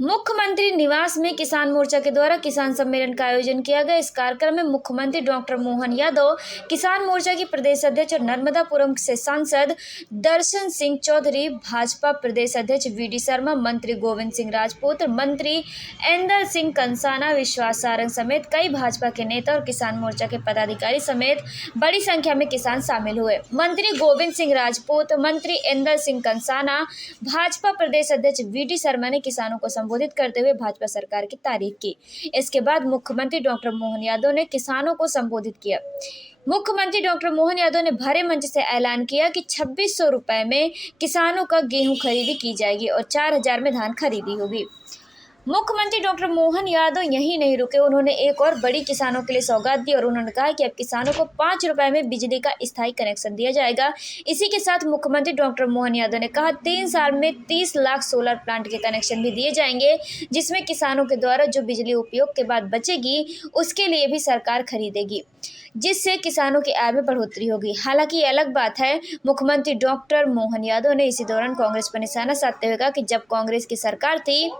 मुख्यमंत्री निवास में किसान मोर्चा के द्वारा किसान सम्मेलन का आयोजन किया गया। इस कार्यक्रम में मुख्यमंत्री डॉक्टर मोहन यादव, किसान मोर्चा के प्रदेश अध्यक्ष और नर्मदापुरम से सांसद दर्शन सिंह चौधरी, भाजपा प्रदेश अध्यक्ष वीडी शर्मा, मंत्री गोविंद सिंह राजपूत, मंत्री इंदर सिंह कंसाना, विश्वास सारंग समेत कई भाजपा के नेता और किसान मोर्चा के पदाधिकारी समेत बड़ी संख्या में किसान शामिल हुए। मंत्री गोविंद सिंह राजपूत, मंत्री इंदर सिंह कंसाना, भाजपा प्रदेश अध्यक्ष वीडी शर्मा ने किसानों को संबोधित करते हुए भाजपा सरकार की तारीफ की। इसके बाद मुख्यमंत्री डॉक्टर मोहन यादव ने किसानों को संबोधित किया। मुख्यमंत्री डॉक्टर मोहन यादव ने भरे मंच से ऐलान किया कि 2600 रुपए में किसानों का गेहूं खरीदी की जाएगी और 4000 में धान खरीदी होगी। मुख्यमंत्री डॉक्टर मोहन यादव यहीं नहीं रुके, उन्होंने एक और बड़ी किसानों के लिए सौगात दी और उन्होंने कहा कि अब किसानों को 5 रुपए में बिजली का स्थायी कनेक्शन दिया जाएगा। इसी के साथ मुख्यमंत्री डॉक्टर मोहन यादव ने कहा 3 साल में 30 लाख सोलर प्लांट के कनेक्शन भी दिए जाएंगे, जिसमें किसानों के द्वारा जो बिजली उपयोग के बाद बचेगी उसके लिए भी सरकार खरीदेगी, जिससे किसानों की आय में बढ़ोतरी होगी। हालांकि ये अलग बात है, मुख्यमंत्री डॉक्टर मोहन यादव ने इसी दौरान कांग्रेस पर निशाना साधते हुए कहा कि जब कांग्रेस की सरकार थी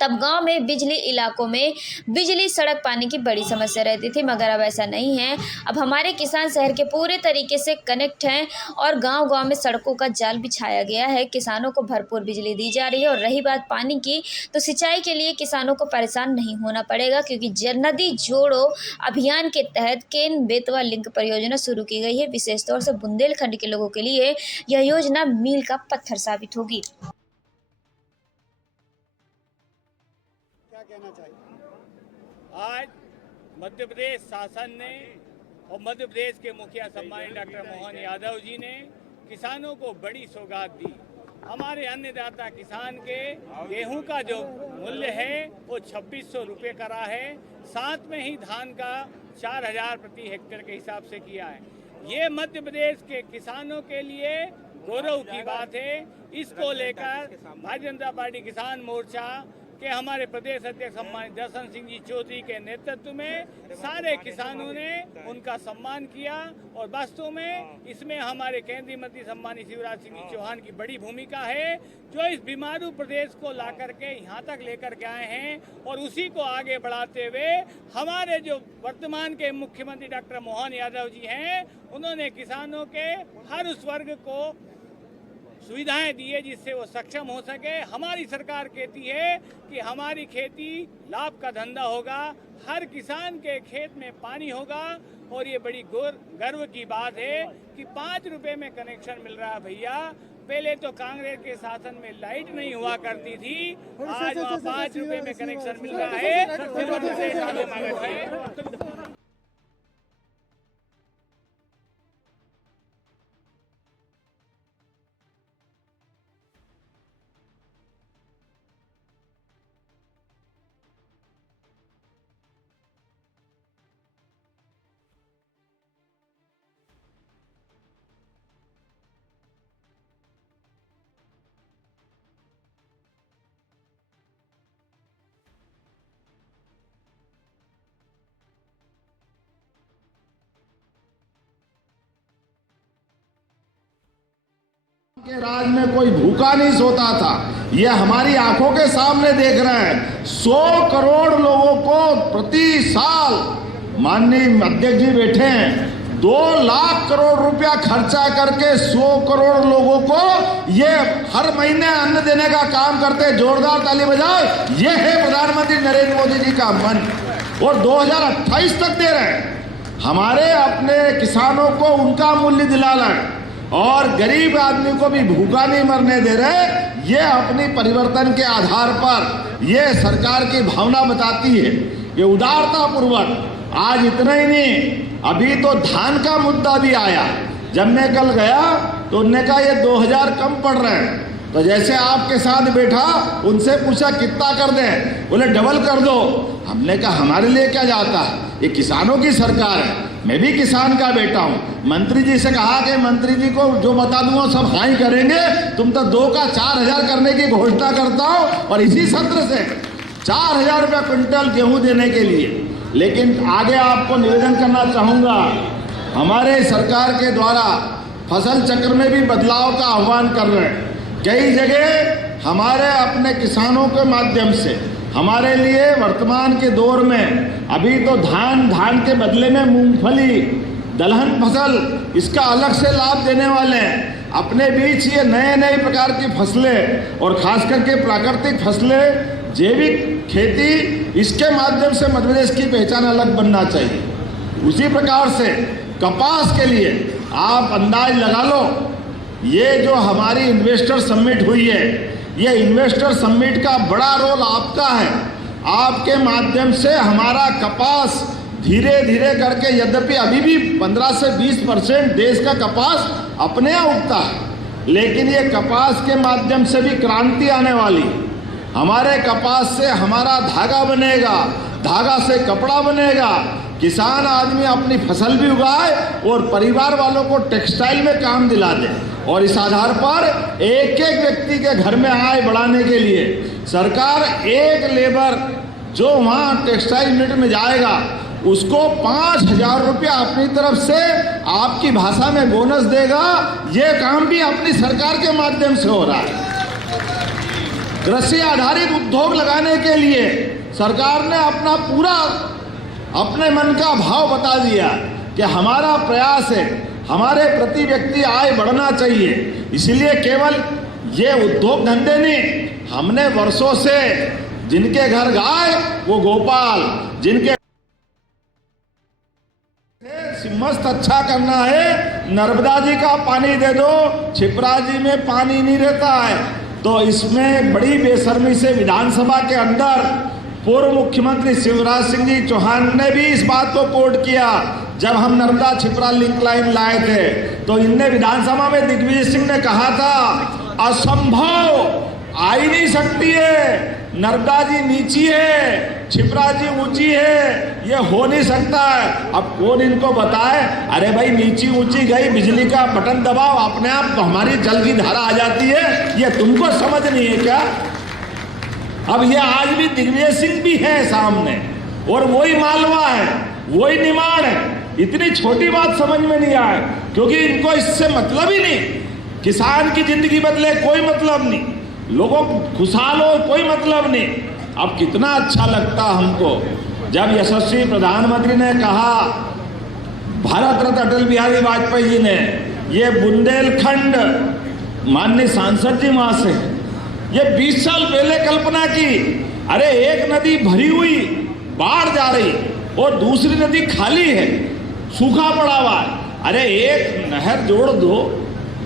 तब गांव में बिजली इलाकों में बिजली, सड़क, पानी की बड़ी समस्या रहती थी, मगर अब ऐसा नहीं है। अब हमारे किसान शहर के पूरे तरीके से कनेक्ट हैं और गांव-गांव में सड़कों का जाल बिछाया गया है। किसानों को भरपूर बिजली दी जा रही है। और रही बात पानी की, तो सिंचाई के लिए किसानों को परेशान नहीं होना पड़ेगा, क्योंकि नदी जोड़ो अभियान के तहत केन बेतवा लिंक परियोजना शुरू की गई है। विशेष तौर से बुंदेलखंड के लोगों के लिए यह योजना मील का पत्थर साबित होगी। कहना चाहिए। आज मध्य प्रदेश शासन ने और मध्य प्रदेश के मुखिया सम्मानित डॉक्टर मोहन यादव जी ने किसानों को बड़ी सौगात दी। हमारे अन्नदाता किसान के गेहूं का जो मूल्य है वो 2600 रुपये करा है, साथ में ही धान का 4000 प्रति हेक्टेयर के हिसाब से किया है। ये मध्य प्रदेश के किसानों के लिए गौरव की बात है। इसको लेकर भारतीय जनता पार्टी किसान मोर्चा कि हमारे प्रदेश अध्यक्ष सम्मानित दर्शन सिंह जी चौधरी के नेतृत्व में सारे किसानों ने उनका सम्मान किया। और वास्तव में इसमें हमारे केंद्रीय मंत्री सम्मानित शिवराज सिंह जी चौहान की बड़ी भूमिका है, जो इस बीमारू प्रदेश को ला करके यहाँ तक लेकर के आए हैं। और उसी को आगे बढ़ाते हुए हमारे जो वर्तमान के मुख्यमंत्री डॉक्टर मोहन यादव जी हैं, उन्होंने किसानों के हर उस वर्ग को सुविधाएं दी है जिससे वो सक्षम हो सके। हमारी सरकार कहती है कि हमारी खेती लाभ का धंधा होगा, हर किसान के खेत में पानी होगा। और ये बड़ी गर्व की बात है कि 5 रुपए में कनेक्शन मिल रहा है। भैया, पहले तो कांग्रेस के शासन में लाइट नहीं हुआ करती थी, आज वहाँ 5 रुपए में कनेक्शन मिल रहा है। के राज में कोई भूखा नहीं सोता था। ये हमारी आंखों के सामने देख रहे हैं। 100 करोड़ लोगों को प्रति साल, माननीय अध्यक्ष जी बैठे हैं, 2 लाख करोड़ रुपया खर्चा करके 100 करोड़ लोगों को ये हर महीने अन्न देने का काम करते हैं। जोरदार ताली बजाओ। ये है प्रधानमंत्री नरेंद्र मोदी जी का मन, और 2028 तक दे रहे हैं। हमारे अपने किसानों को उनका मूल्य दिला रहे हैं और गरीब आदमी को भी भूखा नहीं मरने दे रहे। ये अपनी परिवर्तन के आधार पर ये सरकार की भावना बताती है, ये उदारता पूर्वक। आज इतना ही नहीं, अभी तो धान का मुद्दा भी आया। जब मैं कल गया तो उन्होंने कहा ये 2000 कम पड़ रहे हैं। तो जैसे आपके साथ बैठा, उनसे पूछा कितना कर दें, बोले डबल कर दो। हमने कहा हमारे लिए क्या जाता है, ये किसानों की सरकार है, मैं भी किसान का बेटा हूँ। मंत्री जी से कहा कि मंत्री जी को जो बता दूंगा सब हाँ ही करेंगे, तुम तो 2 का 4000 करने की घोषणा करता हूँ और इसी सत्र से 4000 रुपये क्विंटल गेहूं देने के लिए। लेकिन आगे आपको निवेदन करना चाहूँगा, हमारे सरकार के द्वारा फसल चक्र में भी बदलाव का आह्वान कर रहे हैं। कई जगह हमारे अपने किसानों के माध्यम से हमारे लिए वर्तमान के दौर में अभी तो धान के बदले में मूंगफली, दलहन फसल, इसका अलग से लाभ देने वाले हैं। अपने बीच ये नए नए प्रकार की फसलें और खास करके प्राकृतिक फसलें, जैविक खेती, इसके माध्यम से मध्य प्रदेश की पहचान अलग बनना चाहिए। उसी प्रकार से कपास के लिए आप अंदाज लगा लो, ये जो हमारी इन्वेस्टर समिट हुई है, ये इन्वेस्टर समिट का बड़ा रोल आपका है। आपके माध्यम से हमारा कपास धीरे धीरे करके, यद्यपि अभी भी 15 से 20% देश का कपास अपने यहाँ उगता है, लेकिन ये कपास के माध्यम से भी क्रांति आने वाली है। हमारे कपास से हमारा धागा बनेगा, धागा से कपड़ा बनेगा, किसान आदमी अपनी फसल भी उगाए और परिवार वालों को टेक्सटाइल में काम दिला दे। और इस आधार पर एक एक व्यक्ति के घर में आय बढ़ाने के लिए सरकार एक लेबर जो वहाँ टेक्सटाइल यूनिट में जाएगा उसको 5,000 रुपया अपनी तरफ से आपकी भाषा में बोनस देगा। ये काम भी अपनी सरकार के माध्यम से हो रहा है। कृषि आधारित उद्योग लगाने के लिए सरकार ने अपना पूरा अपने मन का भाव बता दिया कि हमारा प्रयास है, हमारे प्रति व्यक्ति आय बढ़ना चाहिए। इसलिए केवल ये उद्योग धंधे नहीं, हमने वर्षों से जिनके घर गाय वो गोपाल, जिनके मस्त अच्छा करना है, नर्मदा जी का पानी दे दो, छिपरा जी में पानी नहीं रहता है। तो इसमें बड़ी बेशर्मी से विधानसभा के अंदर पूर्व मुख्यमंत्री शिवराज सिंह जी चौहान ने भी इस बात को कोट किया। जब हम नर्मदा छिपरा लिंक लाइन लाए थे तो इनने विधानसभा में दिग्विजय सिंह ने कहा था असंभव, आ ही नहीं सकती है, नर्मदा जी नीची है, छिपरा जी ऊंची है, ये हो नहीं सकता है। अब कौन इनको बताए, अरे भाई नीची ऊंची गई, बिजली का बटन दबाओ अपने आप तो हमारी जल की धारा आ जाती है, ये तुमको समझ नहीं है क्या? अब ये आज भी दिग्विजय सिंह भी है सामने और वही मालवा है, वही निमाड़ है। इतनी छोटी बात समझ में नहीं आए क्योंकि इनको इससे मतलब ही नहीं। किसान की जिंदगी बदले कोई मतलब नहीं, लोगों को खुशहाल हो कोई मतलब नहीं। अब कितना अच्छा लगता हमको जब यशस्वी प्रधानमंत्री ने कहा, भारत रत्न अटल बिहारी वाजपेयी जी ने, ये बुंदेलखंड माननीय सांसद जी वहां से, ये 20 साल पहले कल्पना की, अरे एक नदी भरी हुई बाढ़ जा रही और दूसरी नदी खाली है, सूखा पड़ा हुआ है, अरे एक नहर जोड़ दो,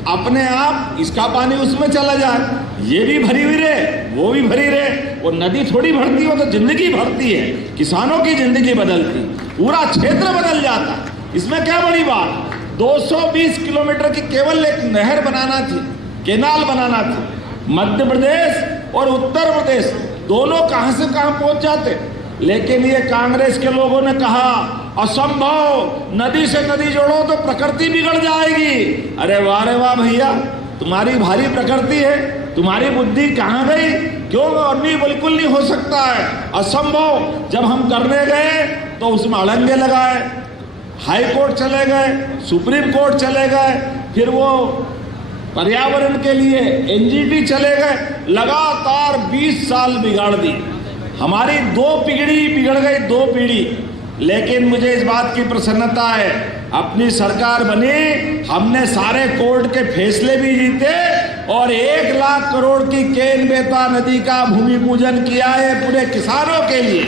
अपने आप इसका पानी उसमें चला जाए, ये भी भरी हुई रहे, वो भी भरी रहे। और नदी थोड़ी भरती हो तो जिंदगी भरती है, किसानों की जिंदगी बदलती, पूरा क्षेत्र बदल जाता। इसमें क्या बड़ी बात, 220 किलोमीटर की केवल एक नहर बनाना थी, केनाल बनाना थी। मध्य प्रदेश और उत्तर प्रदेश दोनों कहां से कहां पहुंच जाते, लेकिन ये कांग्रेस के लोगों ने कहा असंभव, नदी से नदी जोड़ो तो प्रकृति बिगड़ जाएगी। अरे वाह रे वाह भैया, तुम्हारी भारी प्रकृति है, तुम्हारी बुद्धि कहाँ गई? क्यों? और नहीं, बिल्कुल नहीं हो सकता है, असंभव। जब हम करने गए तो उसमें अड़ंगे लगाए, हाई कोर्ट चले गए, सुप्रीम कोर्ट चले गए, फिर वो पर्यावरण के लिए एनजीटी चले गए, लगातार 20 साल बिगाड़ दी। हमारी 2 पीढ़ी बिगड़ गई, 2 पीढ़ी। लेकिन मुझे इस बात की प्रसन्नता है, अपनी सरकार बनी, हमने सारे कोर्ट के फैसले भी जीते और 1 लाख करोड़ की केन बेतवा नदी का भूमि पूजन किया है पूरे किसानों के लिए।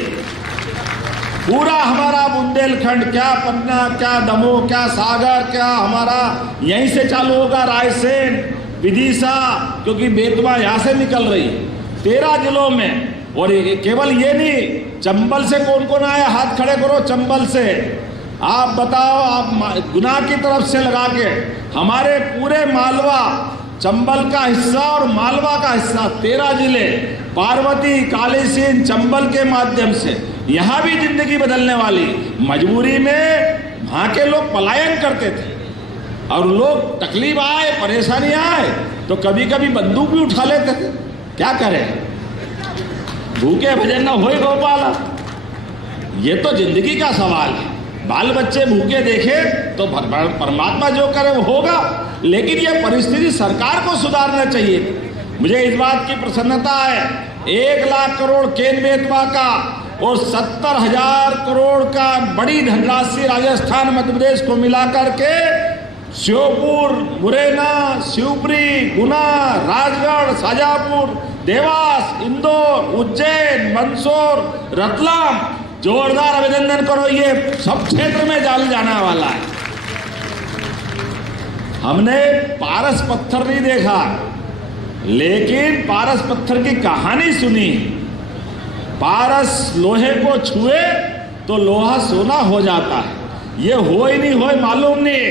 पूरा हमारा बुंदेलखंड, क्या पन्ना, क्या दमोह, क्या सागर, क्या हमारा यहीं से चालू होगा रायसेन, विदिशा, क्योंकि बेतवा यहाँ से निकल रही है 13 जिलों में। और केवल ये नहीं, चंबल से कौन कौन आया, हाथ खड़े करो चंबल से। आप बताओ, आप गुना की तरफ से लगा के हमारे पूरे मालवा, चंबल का हिस्सा और मालवा का हिस्सा 13 जिले, पार्वती, कालीसिंध, चंबल के माध्यम से यहाँ भी जिंदगी बदलने वाली। मजबूरी में वहाँ के लोग पलायन करते थे और लोग तकलीफ आए, परेशानी आए तो कभी कभी बंदूक भी उठा लेते थे। क्या करें, भूखे भजन न होए गोपाला, ये तो जिंदगी का सवाल है। बाल बच्चे भूखे देखे तो परमात्मा जो करे वो होगा, लेकिन ये परिस्थिति सरकार को सुधारना चाहिए। मुझे इस बात की प्रसन्नता है 1 लाख करोड़ केन बेतवा का और 70,000 करोड़ का बड़ी धनराशि राजस्थान मध्य प्रदेश को मिलाकर के श्योपुर, मुरैना, शिवपुरी, गुना, राजगढ़, शाजापुर, देवास, इंदौर, उज्जैन, मंदसौर, रतलाम, जोरदार अभिनंदन करो, ये सब क्षेत्र में जल जाने वाला है। हमने पारस पत्थर नहीं देखा, लेकिन पारस पत्थर की कहानी सुनी। पारस लोहे को छुए तो लोहा सोना हो जाता है। ये हो ही नहीं हो मालूम नहीं,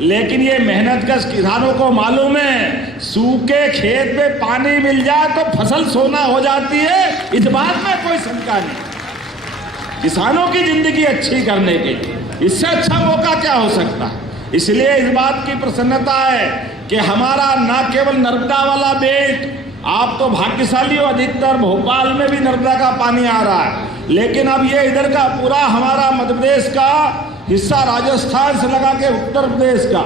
लेकिन ये मेहनतकश किसानों को मालूम है, सूखे खेत में पानी मिल जाए तो फसल सोना हो जाती है। इस बात में कोई शंका नहीं। किसानों की जिंदगी अच्छी करने के लिए इससे अच्छा मौका क्या हो सकता है। इसलिए इस बात की प्रसन्नता है कि हमारा न केवल नर्मदा वाला बेल्ट, आप तो भाग्यशाली हो, अधिकतर भोपाल में भी नर्मदा का पानी आ रहा है, लेकिन अब ये इधर का पूरा हमारा मध्य प्रदेश का हिस्सा, राजस्थान से लगा के उत्तर प्रदेश का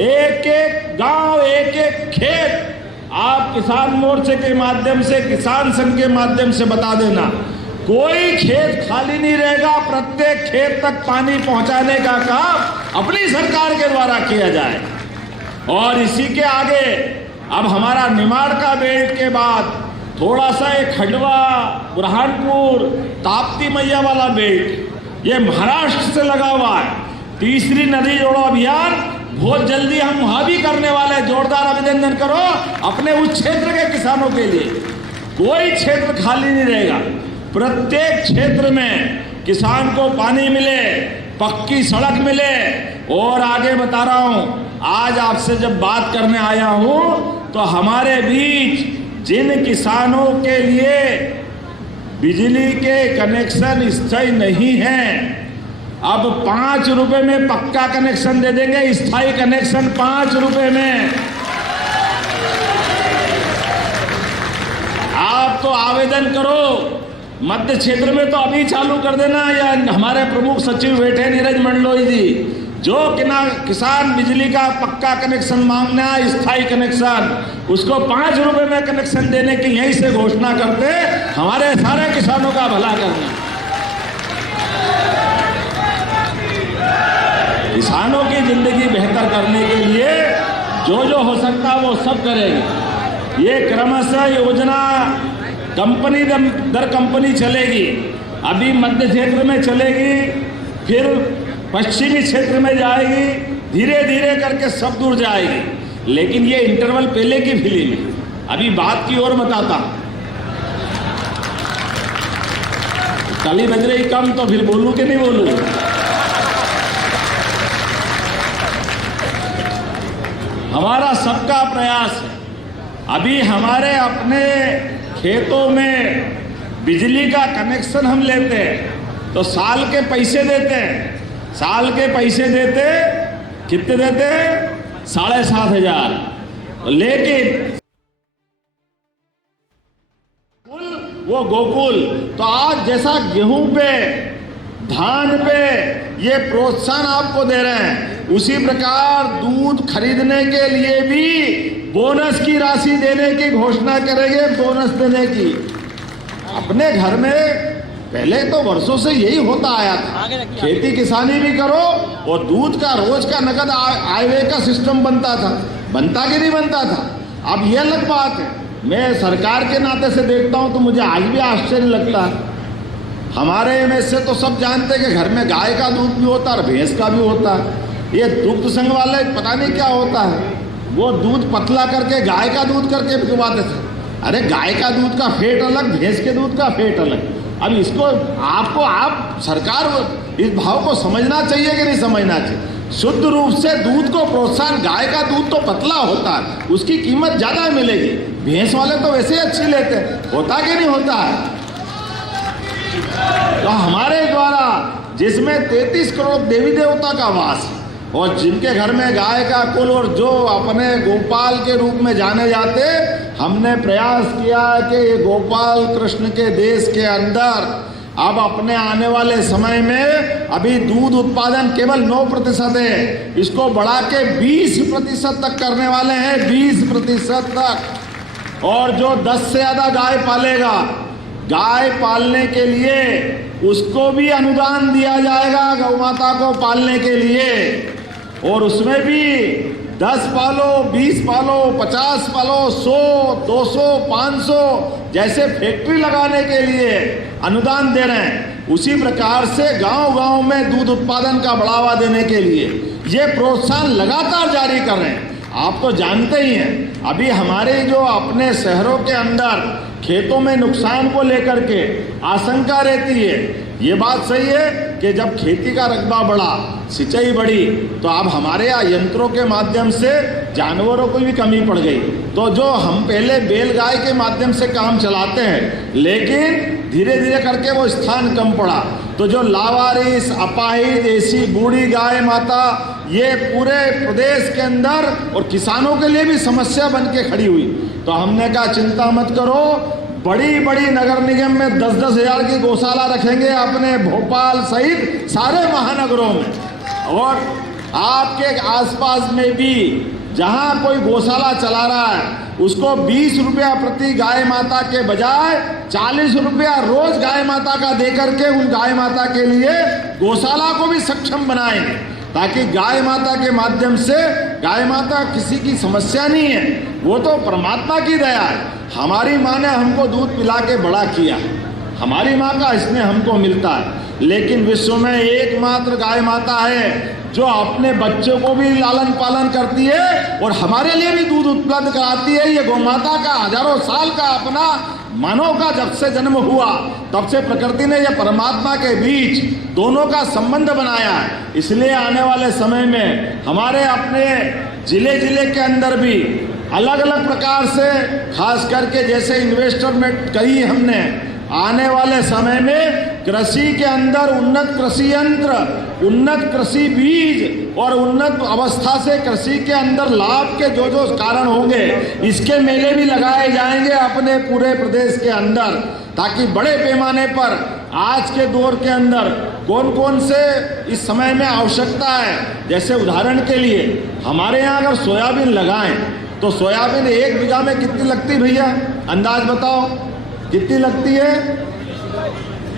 एक एक गांव, एक एक खेत, आप किसान मोर्चे के माध्यम से, किसान संघ के माध्यम से बता देना, कोई खेत खाली नहीं रहेगा। प्रत्येक खेत तक पानी पहुंचाने का काम अपनी सरकार के द्वारा किया जाए। और इसी के आगे अब हमारा निमाड़ का बेल्ट के बाद थोड़ा सा एक खंडवा, बुरहानपुर, ताप्ती मैया वाला बेल्ट, ये महाराष्ट्र से लगा हुआ है। तीसरी नदी जोड़ो अभियान बहुत जल्दी हम वहां भी करने वाले हैं। जोरदार अभिनंदन करो अपने उस क्षेत्र के किसानों के लिए। कोई क्षेत्र खाली नहीं रहेगा। प्रत्येक क्षेत्र में किसान को पानी मिले, पक्की सड़क मिले। और आगे बता रहा हूं, आज आपसे जब बात करने आया हूं तो हमारे बीच जिन किसानों के लिए बिजली के कनेक्शन स्थायी नहीं है, अब 5 रुपए में पक्का कनेक्शन दे देंगे। स्थायी कनेक्शन 5 रुपए में। आप तो आवेदन करो, मध्य क्षेत्र में तो अभी चालू कर देना। या हमारे प्रमुख सचिव बैठे नीरज मंडलोई जी, जो किसान बिजली का पक्का कनेक्शन मांगना है, स्थायी कनेक्शन, उसको 5 रुपए में कनेक्शन देने की यहीं से घोषणा करते, हमारे सारे किसानों का भला करना। किसानों की जिंदगी बेहतर करने के लिए जो जो हो सकता है वो सब करेंगे। ये क्रमशः योजना कंपनी दर कंपनी चलेगी। अभी मध्य क्षेत्र में चलेगी, फिर पश्चिमी क्षेत्र में जाएगी, धीरे धीरे करके सब दूर जाएगी। लेकिन ये इंटरवल पहले की फिल्म है। अभी बात की ओर बताता, ताली बज रही कम तो फिर बोलूं कि नहीं बोलूं। हमारा सबका प्रयास है। अभी हमारे अपने खेतों में बिजली का कनेक्शन हम लेते हैं तो साल के पैसे देते हैं। साल के पैसे देते कितने देते हैं? 7,500। लेकिन वो गोकुल तो आज जैसा गेहूं पे, धान पे ये प्रोत्साहन आपको दे रहे हैं, उसी प्रकार दूध खरीदने के लिए भी बोनस की राशि देने की घोषणा करेंगे। बोनस देने की अपने घर में पहले तो वर्षों से यही होता आया था, खेती किसानी भी करो और दूध का रोज का नगद आय व्यय का सिस्टम बनता था। बनता कि नहीं बनता था? अब यह अलग बात है। मैं सरकार के नाते से देखता हूं तो मुझे आज भी आश्चर्य लगता है। हमारे में से तो सब जानते हैं कि घर में गाय का दूध भी होता है और भैंस का भी होता है। ये दुग्ध संघ वाले पता नहीं क्या होता है, वो दूध पतला करके गाय का दूध करके बिकवाते थे। अरे गाय का दूध का फेट अलग, भैंस के दूध का फेट अलग। अब इसको आप सरकार इस भाव को समझना चाहिए कि नहीं समझना चाहिए? शुद्ध रूप से दूध को प्रोत्साहन, गाय का दूध तो पतला होता है, उसकी कीमत ज्यादा मिलेगी। भैंस वाले तो वैसे ही अच्छी लेते हैं, होता कि नहीं होता है? तो हमारे द्वारा जिसमें 33 करोड़ देवी देवता का वास है और जिनके घर में गाय का कुल और जो अपने गोपाल के रूप में जाने जाते, हमने प्रयास किया कि ये गोपाल कृष्ण के देश के अंदर अब अपने आने वाले समय में अभी दूध उत्पादन केवल 9% है, इसको बढ़ा के 20% तक करने वाले हैं। 20% तक और जो 10 से ज़्यादा गाय पालेगा, गाय पालने के लिए उसको भी अनुदान दिया जाएगा गौ माता को पालने के लिए। और उसमें भी 10 पालो, 20 पालो, 50 पालो, 100, 200, 500 जैसे फैक्ट्री लगाने के लिए अनुदान दे रहे हैं, उसी प्रकार से गांव-गांव में दूध उत्पादन का बढ़ावा देने के लिए ये प्रोत्साहन लगातार जारी कर रहे हैं। आप तो जानते ही हैं, अभी हमारे जो अपने शहरों के अंदर खेतों में नुकसान को लेकर के आशंका रहती है। ये बात सही है कि जब खेती का रकबा बढ़ा, सिंचाई बढ़ी, तो अब हमारे यहाँ यंत्रों के माध्यम से जानवरों को भी कमी पड़ गई। तो जो हम पहले बैलगाय के माध्यम से काम चलाते हैं, लेकिन धीरे धीरे करके वो स्थान कम पड़ा, तो जो लावारिस, अपाहिज, ऐसी बूढ़ी गाय माता ये पूरे प्रदेश के अंदर और किसानों के लिए भी समस्या बन के खड़ी हुई। तो हमने कहा चिंता मत करो, बड़ी बड़ी नगर निगम में 10-10 हज़ार की गौशाला रखेंगे अपने भोपाल सहित सारे महानगरों में। और आपके आसपास में भी जहां कोई गौशाला चला रहा है, उसको 20 रुपया प्रति गाय माता के बजाय 40 रुपया रोज गाय माता का दे करके उन गाय माता के लिए गौशाला को भी सक्षम बनाएंगे, ताकि गाय माता के माध्यम से, गाय माता किसी की समस्या नहीं है, वो तो परमात्मा की दया है। हमारी माँ ने हमको दूध पिला के बड़ा किया, हमारी माँ का स्नेह हमको मिलता है। लेकिन विश्व में एकमात्र गाय माता है जो अपने बच्चों को भी लालन पालन करती है और हमारे लिए भी दूध उपलब्ध कराती है। ये गौ माता का हजारों साल का अपना मानव का जब से जन्म हुआ, तब से प्रकृति ने यह परमात्मा के बीच दोनों का संबंध बनाया है। इसलिए आने वाले समय में हमारे अपने जिले जिले के अंदर भी अलग अलग प्रकार से, खास करके जैसे इन्वेस्टमेंट कही हमने, आने वाले समय में कृषि के अंदर उन्नत कृषि यंत्र, उन्नत कृषि बीज और उन्नत अवस्था से कृषि के अंदर लाभ के जो जो कारण होंगे, इसके मेले भी लगाए जाएंगे अपने पूरे प्रदेश के अंदर, ताकि बड़े पैमाने पर आज के दौर के अंदर कौन कौन से इस समय में आवश्यकता है। जैसे उदाहरण के लिए हमारे यहाँ अगर सोयाबीन लगाएं तो सोयाबीन 1 बीघा में कितनी लगती भैया, अंदाज बताओ कितनी लगती है?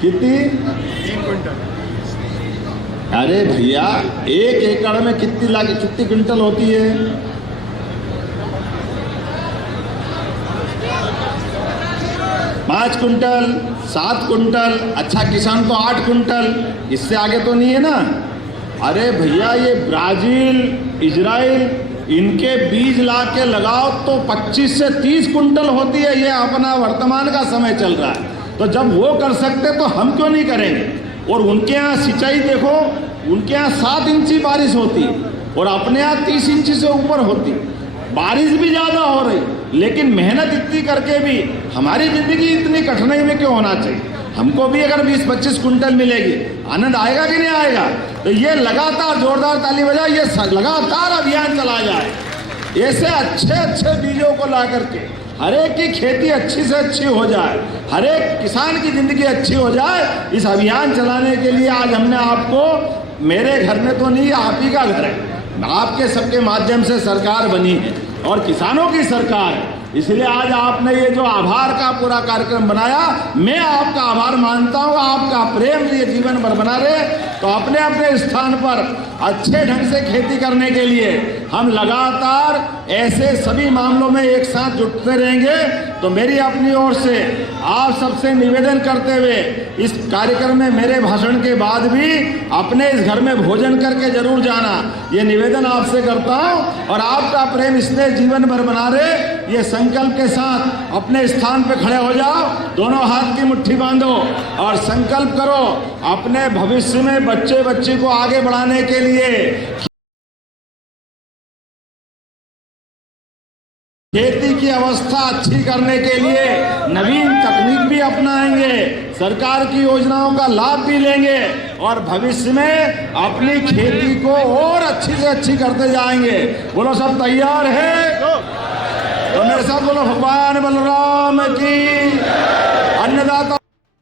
कितनी? 3 क्विंटल। अरे भैया 1 एकड़ में कितनी क्विंटल होती है? 5 क्विंटल, 7 क्विंटल। अच्छा, किसान को 8 क्विंटल, इससे आगे तो नहीं है ना। अरे भैया ये ब्राजील, इजराइल, इनके बीज ला के लगाओ तो 25 से 30 क्विंटल होती है। ये अपना वर्तमान का समय चल रहा है, तो जब वो कर सकते तो हम क्यों नहीं करेंगे। और उनके यहाँ सिंचाई देखो, उनके यहाँ 7 इंची बारिश होती है और अपने यहाँ 30 इंची से ऊपर होती है। बारिश भी ज़्यादा हो रही, लेकिन मेहनत इतनी करके भी हमारी ज़िंदगी इतनी कठिनाई में क्यों होना चाहिए। हमको भी अगर 20-25 क्विंटल मिलेगी, आनंद आएगा कि नहीं आएगा। तो ये लगातार जोरदार ताली बजाए, ये लगातार अभियान चला जाए। ऐसे अच्छे अच्छे बीजों को ला करके हर एक की खेती अच्छी से अच्छी हो जाए, हर एक किसान की ज़िंदगी अच्छी हो जाए। इस अभियान चलाने के लिए आज हमने आपको, मेरे घर में तो नहीं, आप ही का घर है, आपके सबके माध्यम से सरकार बनी है और किसानों की सरकार है। इसलिए आज आपने ये जो आभार का पूरा कार्यक्रम बनाया, मैं आपका आभार मानता हूँ। आपका प्रेम ये जीवन भर बना रहे। तो अपने अपने स्थान पर अच्छे ढंग से खेती करने के लिए हम लगातार ऐसे सभी मामलों में एक साथ जुटते रहेंगे। तो मेरी अपनी ओर से आप सबसे निवेदन करते हुए इस कार्यक्रम में मेरे भाषण के बाद भी अपने इस घर में भोजन करके जरूर जाना, ये निवेदन आपसे करता हूँ। और आपका प्रेम इसने जीवन भर बना रहे, ये संकल्प के साथ अपने स्थान पे खड़े हो जाओ, दोनों हाथ की मुट्ठी बांधो और संकल्प करो अपने भविष्य में बच्चे बच्ची को आगे बढ़ाने के लिए, खेती की अवस्था अच्छी करने के लिए नवीन तकनीक भी अपनाएंगे, सरकार की योजनाओं का लाभ भी लेंगे और भविष्य में अपनी खेती को और अच्छी से अच्छी करते जाएंगे। बोलो सब तैयार है? तो मेरे साथ बोलो भगवान बलराम की।